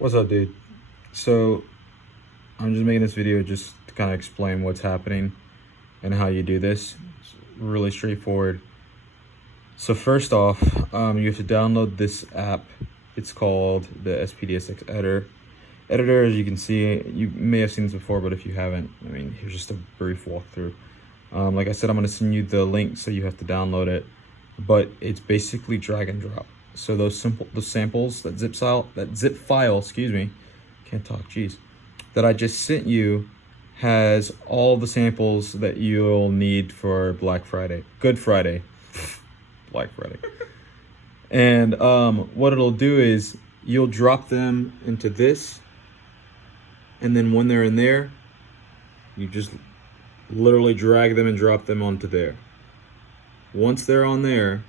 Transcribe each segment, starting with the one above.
What's up, dude? So I'm just making this video just to kind of explain what's happening and how you do this. It's really straightforward. So first off, you have to download this app. It's called the SPD SX editor. As you can see, you may have seen this before, but if you haven't, I mean, here's just a brief walkthrough. Like I said, I'm going to send you the link, so you have to download it, but it's basically drag and drop. So those samples, that zip file, excuse me, can't talk, geez, that I just sent you has all the samples that you'll need for Black Friday, Good Friday, Black Friday. And what it'll do is you'll drop them into this, and then when they're in there, you just literally drag them and drop them onto there. Once they're on there,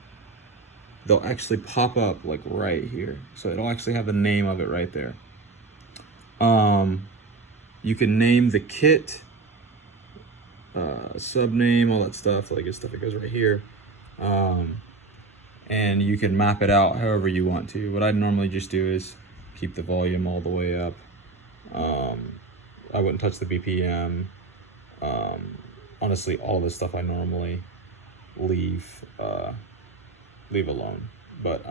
they'll actually pop up like right here. So it'll actually have the name of it right there. You can name the kit, subname, all that stuff, like stuff that goes right here. And you can map it out however you want to. What I normally just do is keep the volume all the way up. I wouldn't touch the BPM. Honestly, all this stuff I normally leave alone. But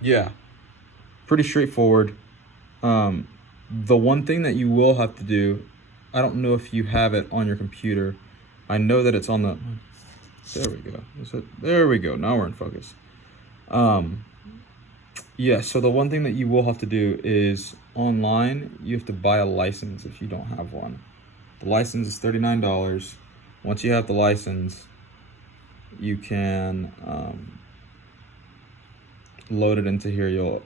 yeah, pretty straightforward. The one thing that you will have to do, I don't know if you have it on your computer. I know that it's on the, there we go. There we go. Now we're in focus. Yeah, so the one thing that you will have to do is online, you have to buy a license if you don't have one. The license is $39. Once you have the license, you can load it into here. You'll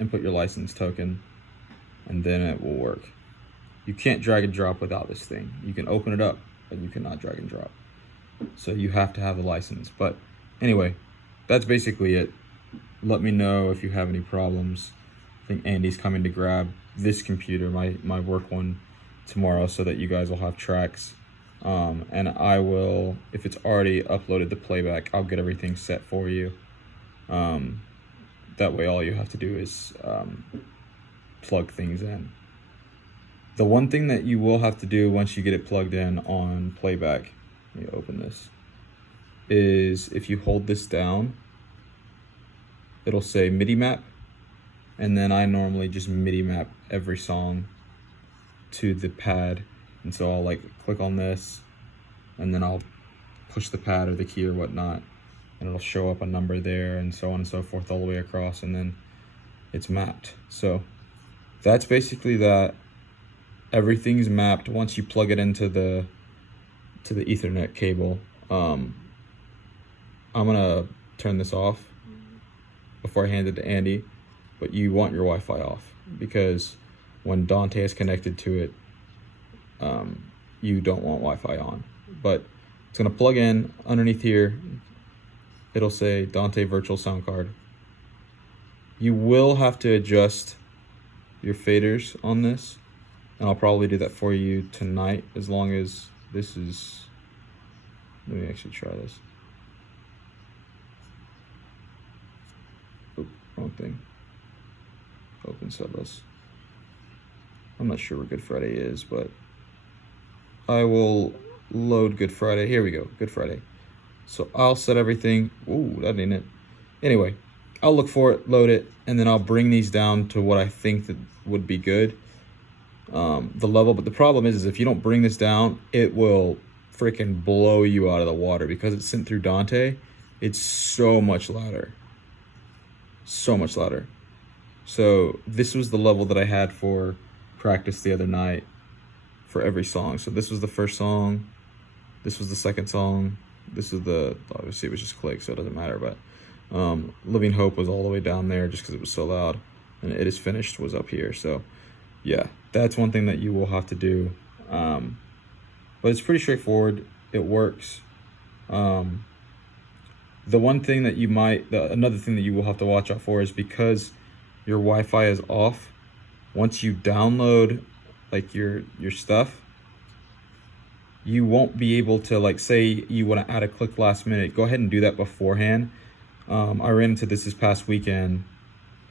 input your license token, and then it will work. You can't drag and drop without this thing. You can open it up, but you cannot drag and drop. So you have to have the license. But anyway, that's basically it. Let me know if you have any problems. I think Andy's coming to grab this computer, my work one, tomorrow, so that you guys will have tracks. And I will, if it's already uploaded to playback, I'll get everything set for you. That way all you have to do is plug things in. The one thing that you will have to do once you get it plugged in on playback, let me open this, is if you hold this down, it'll say MIDI map, and then I normally just MIDI map every song to the pad. And so I'll like click on this, and then I'll push the pad or the key or whatnot, and it'll show up a number there, and so on and so forth all the way across, and then it's mapped. So that's basically that. Everything's mapped once you plug it into the Ethernet cable. I'm gonna turn this off before I hand it to Andy, but you want your Wi-Fi off, because when Dante is connected to it, you don't want Wi-Fi on. But it's gonna plug in underneath here. It'll say Dante virtual sound card. You will have to adjust your faders on this, and I'll probably do that for you tonight, as long as this is, let me actually try this. Oop, wrong thing. Open sublist. I'm not sure where Good Friday is, but I will load Good Friday. Here we go, Good Friday. So I'll set everything. Ooh, that ain't it. Anyway, I'll look for it, load it, and then I'll bring these down to what I think that would be good. The level, but the problem is if you don't bring this down, it will freaking blow you out of the water, because it's sent through Dante. It's so much louder. So much louder. So this was the level that I had for practice the other night for every song. So this was the first song, this was the second song, this is the, obviously it was just click, so it doesn't matter, but Living Hope was all the way down there just because it was so loud, and It Is Finished was up here. So yeah, that's one thing that you will have to do, but it's pretty straightforward. It works. The one thing that you might, another thing that you will have to watch out for is, because your Wi-Fi is off, once you download like your stuff, you won't be able to, like, say you want to add a click last minute, go ahead and do that beforehand. I ran into this past weekend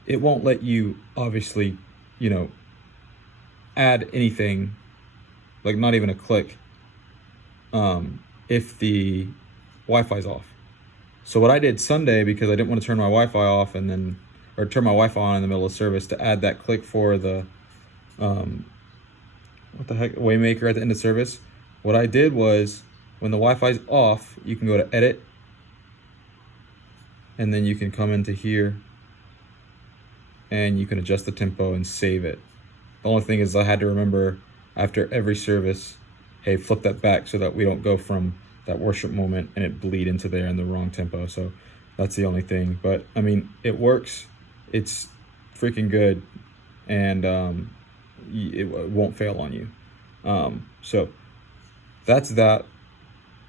it won't let you obviously, you know, add anything, like not even a click, if the Wi-Fi's off. So what I did Sunday, because I didn't want to turn my Wi-Fi off and then, or turn my Wi-Fi on in the middle of service, to add that click for the, what the heck, Waymaker at the end of service. What I did was, when the Wi-Fi's off, you can go to edit, and then you can come into here and you can adjust the tempo and save it. The only thing is I had to remember after every service, hey, flip that back so that we don't go from that worship moment and it bleed into there in the wrong tempo. So that's the only thing. But I mean, it works. It's freaking good, and it won't fail on you. So that's that.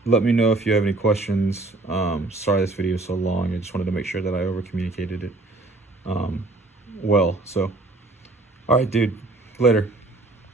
Let me know if you have any questions. Sorry this video is so long. I just wanted to make sure that I over communicated it well. So all right, dude, later.